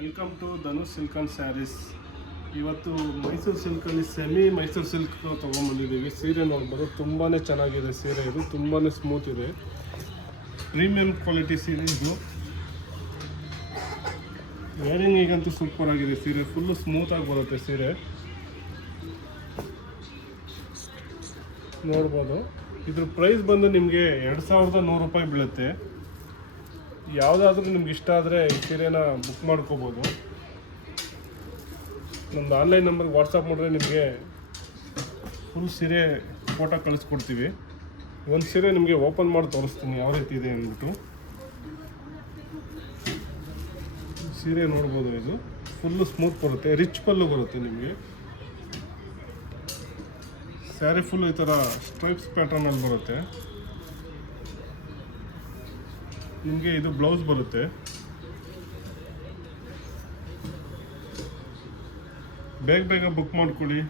Welcome to Dhanush silk and sarees. ಇವತ್ತು ಮೈಸೂರು ಸಿಲ್ಕಲ್ಲಿ semi Mysuru silk ತೊಗೊಂಬಂದಿದ್ದೀವಿ. ಸೀರೆ ನೋಡ್ಬೋದು, ತುಂಬಾ ಚೆನ್ನಾಗಿದೆ ಸೀರೆ. ಇದು ತುಂಬಾ ಸ್ಮೂತ್ ಇದೆ, ಪ್ರೀಮಿಯಂ ಕ್ವಾಲಿಟಿ ಸೀರೆ ಇದು. ವೇರಿಂಗಿಗಂತೂ ಸೂಪರ್ ಆಗಿದೆ ಸೀರೆ, ಫುಲ್ಲು ಸ್ಮೂತಾಗಿ ಬರುತ್ತೆ ಸೀರೆ. ನೋಡ್ಬೋದು, ಇದ್ರ ಪ್ರೈಸ್ ಬಂದು ನಿಮಗೆ 2100 ರೂಪಾಯಿ ಬೀಳುತ್ತೆ. ಯಾವುದಾದ್ರೂ ನಿಮ್ಗೆ ಇಷ್ಟ ಆದರೆ ಈ ಸೀರೆನ ಬುಕ್ ಮಾಡ್ಕೋಬೋದು. ನಮ್ಮದು ಆನ್ಲೈನ್ ನಂಬರ್ಗೆ ವಾಟ್ಸಪ್ ಮಾಡಿದ್ರೆ ನಿಮಗೆ ಫುಲ್ ಸೀರೆ ಫೋಟೋ ಕಳಿಸ್ಕೊಡ್ತೀವಿ. ಒಂದು ಸೀರೆ ನಿಮಗೆ ಓಪನ್ ಮಾಡಿ ತೋರಿಸ್ತೀನಿ ಯಾವ ರೀತಿ ಇದೆ ಅಂದ್ಬಿಟ್ಟು. ಸೀರೆ ನೋಡ್ಬೋದು, ಇದು ಫುಲ್ಲು ಸ್ಮೂತ್ ಬರುತ್ತೆ, ರಿಚ್ ಪಲ್ಲು ಬರುತ್ತೆ ನಿಮಗೆ. ಸ್ಯಾರಿ ಫುಲ್ ಈ ಥರ ಸ್ಟ್ರೈಪ್ಸ್ ಪ್ಯಾಟರ್ನಲ್ಲಿ ಬರುತ್ತೆ ನಿಮಗೆ. ಇದು ಬ್ಲೌಸ್ ಬರುತ್ತೆ. ಬೇಗ ಬುಕ್ ಮಾಡ್ಕೊಳ್ಳಿ.